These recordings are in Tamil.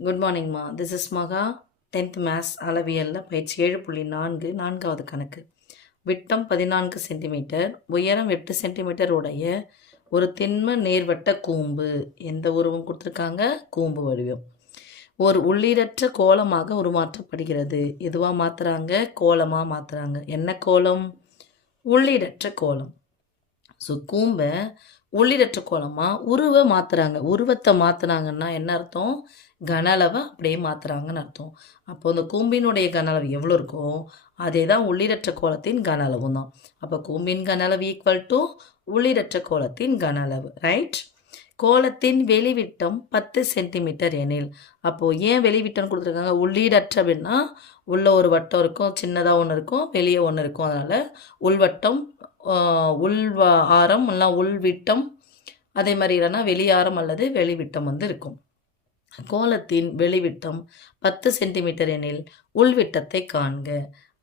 குட் மார்னிங்மா. திஸ் இஸ் மகா. 10th மேத்ஸ் அளவியலில் பயிற்சி 7.4 4வது கணக்கு. விட்டம் 14 சென்டிமீட்டர், உயரம் 8 சென்டிமீட்டர் உடைய ஒரு திண்ம நேர்வட்ட கூம்பு. எந்த உருவம் கொடுத்துருக்காங்க? கூம்பு வடிவம். ஒரு உள்ளீடற்ற கோலமாக உருமாற்றப்படுகிறது. எதுவாக மாற்றுறாங்க? கோலமாக மாற்றுறாங்க. என்ன கோலம்? உள்ளீடற்ற கோலம். ஸோ கூம்பை உள்ளீடற்ற கோலமாக மாற்றுறாங்க. உருவத்தை மாற்றுனாங்கன்னா என்ன அர்த்தம்? கன அளவை அப்படியே மாற்றுறாங்கன்னு அர்த்தம். அப்போ இந்த கூம்பினுடைய கன அளவு எவ்வளோ இருக்கோ அதே தான் உள்ளீடற்ற கோலத்தின் கன அளவும் தான். அப்போ கூம்பின் கன அளவு ஈக்குவல் டு உள்ளீடற்ற கோலத்தின் கன அளவு. ரைட்? கோலத்தின் வெளிவிட்டம் 10 சென்டிமீட்டர் எனில், அப்போது ஏன் வெளிவிட்டம் கொடுத்துருக்காங்க? உள்ளீடற்ற அப்படின்னா உள்ள ஒரு வட்டம் இருக்கும், சின்னதாக ஒன்று இருக்கும், வெளியே ஒன்று இருக்கும். அதனால் உள்வட்டம், உள் ஆரம் இல்லை உள்விட்டம், அதே மாதிரி இல்லைன்னா வெளியாரம் அல்லது வெளிவிட்டம் இருக்கும். கோலத்தின் வெளிவிட்டம் 10 சென்டிமீட்டர் எனில் உள்விட்டத்தை காண்க.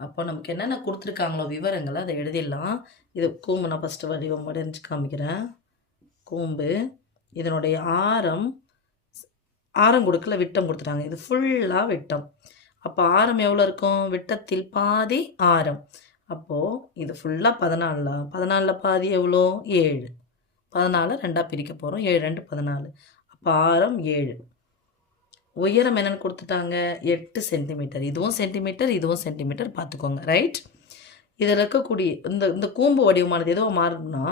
அப்போ நமக்கு என்னென்ன கொடுத்துருக்காங்களோ விவரங்களை அதை எழுதிடலாம். இது கூம்பு நான் ஃபஸ்ட்டு வடிவம் வரைஞ்சி காமிக்கிறேன். கூம்பு, இதனுடைய ஆரம் கொடுக்கல, விட்டம் கொடுத்துட்டாங்க. இது ஃபுல்லாக விட்டம். அப்போ ஆரம் எவ்வளோ இருக்கும்? விட்டத்தில் பாதி ஆரம். அப்போது இது ஃபுல்லாக 14 பாதி எவ்வளோ? 7. 14 2ஆக பிரிக்க போகிறோம். 7 2 14. அப்போ ஆரம் 7. உயரம் என்னென்னு கொடுத்துட்டாங்க? 8 சென்டிமீட்டர். இதுவும் சென்டிமீட்டர், இதுவும் சென்டிமீட்டர் பார்த்துக்கோங்க. ரைட்? இதில் இருக்கக்கூடிய இந்த கூம்பு வடிவமானது எதுவும் மாறுதுன்னா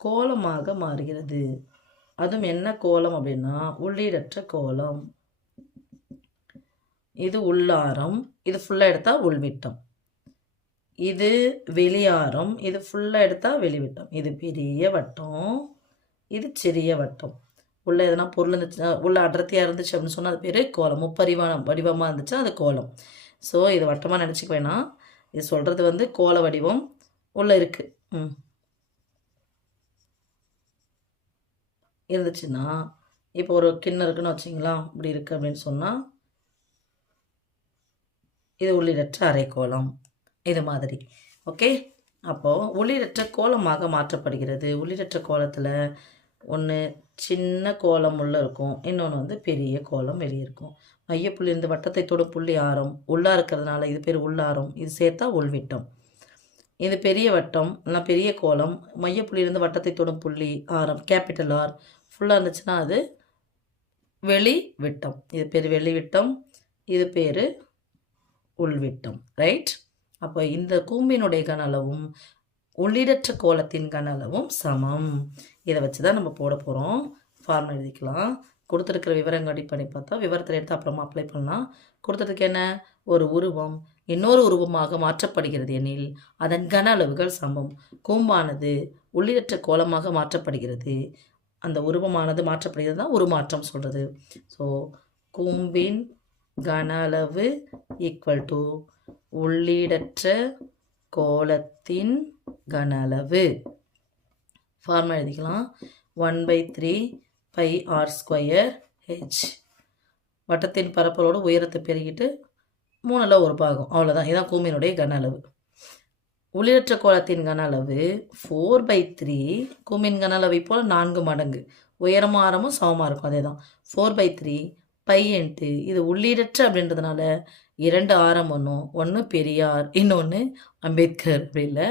கோலமாக மாறுகிறது. அதுவும் என்ன கோலம் அப்படின்னா உள்ளீடற்ற கோலம். இது உள்ளாரம், இது ஃபுல்லாக எடுத்தால் உள்விட்டம். இது வெளியாரம், இது ஃபுல்லாக எடுத்தால் வெளிவிட்டம். இது பெரிய வட்டம், இது சிறிய வட்டம். உள்ள எதனா பொருள் இருந்துச்சு, உள்ள அடர்த்தியாக இருந்துச்சு அப்படின்னு சொன்னால் அது பேர் கோலம். முப்பரிவான வடிவமாக இருந்துச்சு அது கோலம். ஸோ இது வட்டமாக நினச்சிக்க வேணாம். இது சொல்கிறது கோல வடிவம் உள்ளே இருக்குது இருந்துச்சுன்னா, இப்போ ஒரு கிண்ணம் இருக்குன்னு வச்சிங்களா, இப்படி இருக்குது அப்படின்னு சொன்னால் இது உள்ளீடற்ற அரைக்கோளம். இது மாதிரி. ஓகே? அப்போது உள்ளீடற்ற கோலமாக மாற்றப்படுகிறது. உள்ளீடற்ற கோலத்தில் ஒன்று சின்ன கோலம் உள்ளே இருக்கும், இன்னொன்று பெரிய கோலம் வெளியே இருக்கும். மையப்புள்ளி இந்த வட்டத்தை தொடும் புள்ளி ஆரம் உள்ளா இருக்கிறதுனால இது பேர் உள்ளாரம். இது சேர்த்தா உள்விட்டம். இது பெரிய வட்டம் இல்லை பெரிய கோலம். மையப்புள்ளியிலிருந்து வட்டத்தை தொடும் புள்ளி ஆரம் கேபிட்டல் ஆர் ஃபுல்லாக இருந்துச்சுன்னா அது வெளி விட்டம். இது பேர் வெளிவிட்டம், இது பேர் உள்விட்டம். ரைட்? அப்போ இந்த கூம்பினுடைய கன அளவும் உள்ளீடற்ற கோலத்தின் கன அளவும் சமம். இதை வச்சு தான் நம்ம போட போகிறோம். ஃபார்முலா எழுதிக்கலாம். கொடுத்துருக்கிற விவரங்கள் அடிப்படை பார்த்தா விவரத்தில் எடுத்து அப்புறமா அப்ளை பண்ணலாம். கொடுத்துருக்கு என்ன? ஒரு உருவம் இன்னொரு உருவமாக மாற்றப்படுகிறது எனில் அதன் கன அளவுகள் சமம். கூம்பானது உள்ளீடற்ற கோலமாக மாற்றப்படுகிறது, அந்த உருவமானது மாற்றப்படுகிறது தான் உருமாற்றம் சொல்கிறது. ஸோ கூம்பின் கன அளவு ஈக்குவல் டு உள்ளீடற்ற கோலத்தின் கன அளவு. ஃபார்முலா எழுதிக்கலாம். 1/3 πr² h. வட்டத்தின் பரப்பளவோடு உயரத்தை பெருகிட்டு 3ல் 1 பாகம், அவ்வளோதான். இதுதான் கூம்பினுடைய கன அளவு. உள்ளீடற்ற கோலத்தின் கன அளவு 4/3. கூம்பின் கன அளவை போல் 4 மடங்கு. உயரமும் ஆரமும் சமமாக இருக்கும், அதே தான். 4/3 π × இது உள்ளீடற்ற அப்படின்றதுனால 2 ஆரம் ஒன்று பெரியார், இன்னொன்று அம்பேத்கர். அப்படி இல்லை,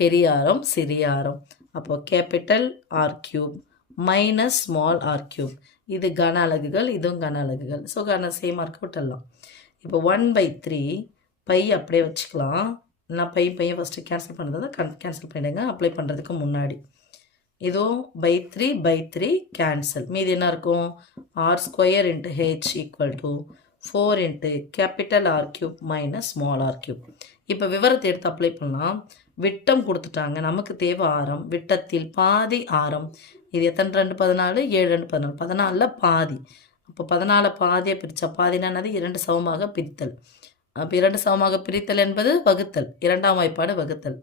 பெரியாரம் சிறிய ஆரம். அப்போது capital R³ minus small R³. இது கன அலகுகள், இதுவும் கன அலகுகள். ஸோ சேம் மார்க் விட்டுடலாம். இப்போ 1/3 π அப்படியே வச்சுக்கலாம். நான் பையன் ஃபஸ்ட்டு கேன்சல் பண்ணுறது தான் கேன்சல் பண்ணிடுங்க அப்ளை பண்ணுறதுக்கு முன்னாடி. இதுவும் /3 கேன்சல். மீது என்ன இருக்கும்? R² × h equal to 4 × capital R³ minus small R³. இப்போ விவரத்தை எடுத்து அப்ளை பண்ணலாம். விட்டம் கொடுத்துட்டாங்க, நமக்கு தேவை ஆரம். விட்டத்தில் பாதி ஆரம். இது எத்தனை 2 14, 7 2 14, 14ல் பாதி. அப்போ 14 பாதியை பிரித்தா பாதினா என்னது? 2 சமமாக பிரித்தல். அப்போ 2 சமமாக பிரித்தல் என்பது வகுத்தல், 2ஆம் வாய்ப்பாடு வகுத்தல்.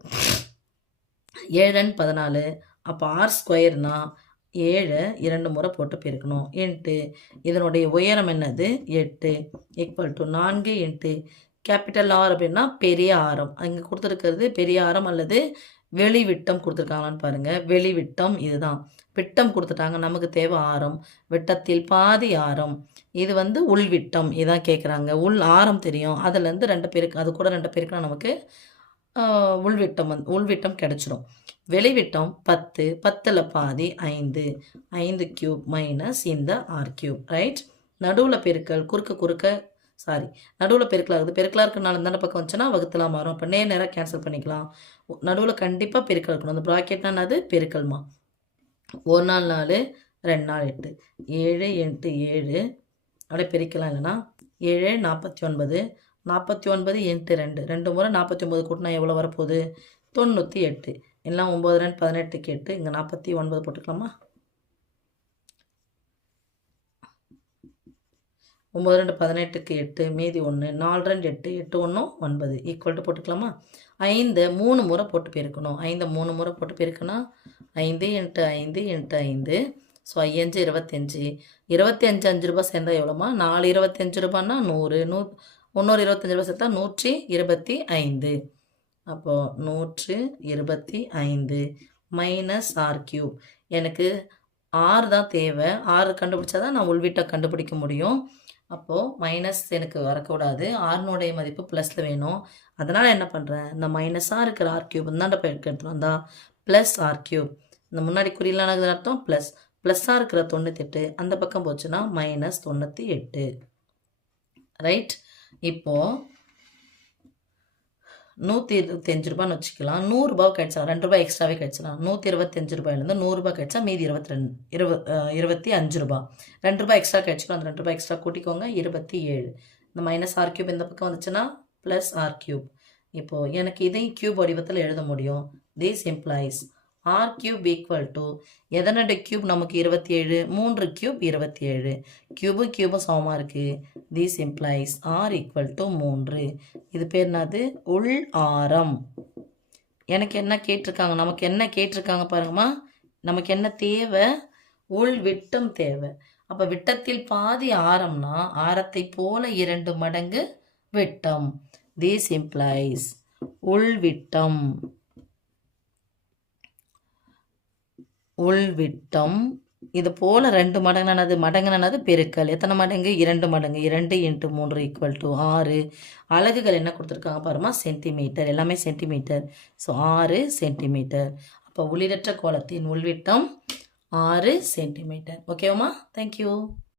7 2 14. அப்போ R²னா 7 2 முறை போட்டு பெருக்கணும். இதனுடைய உயரம் என்னது? 8 ஈக்குவல் டு 4 × கேபிட்டல் ஆர் அப்படின்னா பெரிய ஆரம். அங்கே கொடுத்துருக்கிறது பெரிய ஆரம் அல்லது வெளிவிட்டம் கொடுத்துருக்காங்களான்னு பாருங்கள். வெளிவிட்டம் இதுதான். விட்டம் கொடுத்துட்டாங்க, நமக்கு தேவை ஆரம். விட்டத்தில் பாதி ஆரம். இது வந்து உள்விட்டம் இதான் கேட்குறாங்க. உள் ஆரம் தெரியும், அதுலேருந்து 2 பேருக்கு அது கூட 2 பேருக்குனா நமக்கு உள்விட்டம் கிடச்சிரும். வெளிவிட்டம் 10, 10ல் பாதி 5, 5 கியூப் மைனஸ் இந்த ஆர் கியூப், ரைட். நடுவில் பெருக்கல், நடுவில் பெருக்கலாக இருக்குது. பெருக்கலாக இருக்கிறனால இந்த பக்கம் வந்துச்சுன்னா வகுத்தலாம் மாறும். இப்போ நேராக கேன்சல் பண்ணிக்கலாம். நடுவில் கண்டிப்பாக பெருக்கல் இருக்கணும். அந்த ப்ராக்கெட்னா அது பெருக்கல்மா. 1 நாள் 4, 2 நாள் 8, 7 × 7 அப்படியே பெருக்கலாம். இல்லைன்னா 7 49, 49 × 2, 2 முறை 49 கூட்டினா எவ்வளோ வரப்போகுது? 98. எல்லாம் 9 2 18க்கு 8, இங்கே 49 போட்டுக்கலாமா? 9 2 18க்கு 8, மீதி 1, 4 2 8, 8 1 9 ஈக்குவல் டு போட்டுக்கலாமா? 5 3 முறை போட்டு பெருக்கணும். 5 3 முறை போட்டு பெருக்குனா 5 × 5 × 5, ஸோ 5 25. 25 5 ரூபா சேர்ந்தா எவ்வளோமா? 4 25 ரூபான்னா 100, இன்னொரு 25 ரூபா சேர்த்தா 125. அப்போது 125 மைனஸ் ஆர் கியூப். எனக்கு 6 தான் தேவை. 6 கண்டுபிடிச்சா தான் நான் உள்விட்ட கண்டுபிடிக்க முடியும். அப்போது மைனஸ் எனக்கு வரக்கூடாது. ஆர்னுடைய மதிப்பு ப்ளஸில் வேணும். அதனால் என்ன பண்ணுறேன், இந்த மைனஸாக இருக்கிற ஆர் கியூப் இந்தாண்ட போய் எடுத்துகிட்டு வந்தா ப்ளஸ் ஆர் கியூப். இந்த முன்னாடி குறியிலானது அர்த்தம் ப்ளஸ். ப்ளஸ்ஸாக இருக்கிற 98 அந்த பக்கம் போச்சுன்னா மைனஸ் 98, ரைட். இப்போது 125 ரூபான்னு வச்சுக்கலாம். 100 ரூபா கிடைச்சலாம், 2 ரூபாய் எக்ஸ்ட்ராவே கிடைச்சலாம். 125 ரூபாயிலேருந்து 100 ரூபாய் கிடைச்சா மீதி 25 ரூபா. 2 ரூபாய் எக்ஸ்ட்ரா கிடைச்சிக்கலாம். அந்த 2 ரூபாய் எக்ஸ்ட்ரா கூட்டிக்கோங்க, 27. இந்த மைனஸ் ஆர் கியூப் இந்த பக்கம் வந்துச்சுன்னா ப்ளஸ் ஆர் கியூப். இப்போது எனக்கு இதையும் கியூப் வடிவத்தில் எழுத முடியும். This implies R cube equal to எதனோட கியூப் நமக்கு 27, 3 கியூப் 27. கியூபும் சமமாக இருக்குது. This implies R equal to 3. இது பேர் என்னது? உள் ஆரம். எனக்கு என்ன கேட்டிருக்காங்க, நமக்கு என்ன கேட்டிருக்காங்க பாருங்கம்மா. நமக்கு என்ன தேவை? உள் விட்டம் தேவை. அப்போ விட்டத்தில் பாதி ஆரம்னா ஆரத்தை போல 2 மடங்கு விட்டம். திஸ் இம்ப்ளைஸ் உள்விட்டம் இது போல் 2 மடங்குனது பெருக்கல். எத்தனை மடங்கு? 2 மடங்கு. 2 × 3 ஈக்குவல் டு 6. அலகுகள் என்ன கொடுத்துருக்காங்க பாருமா? சென்டிமீட்டர். எல்லாமே சென்டிமீட்டர். So 6 centimetre. அப்போ உள்ளிடற்ற கோலத்தின் உள்விட்டம் 6 சென்டிமீட்டர். ஓகேவாம்மா? தேங்க்யூ.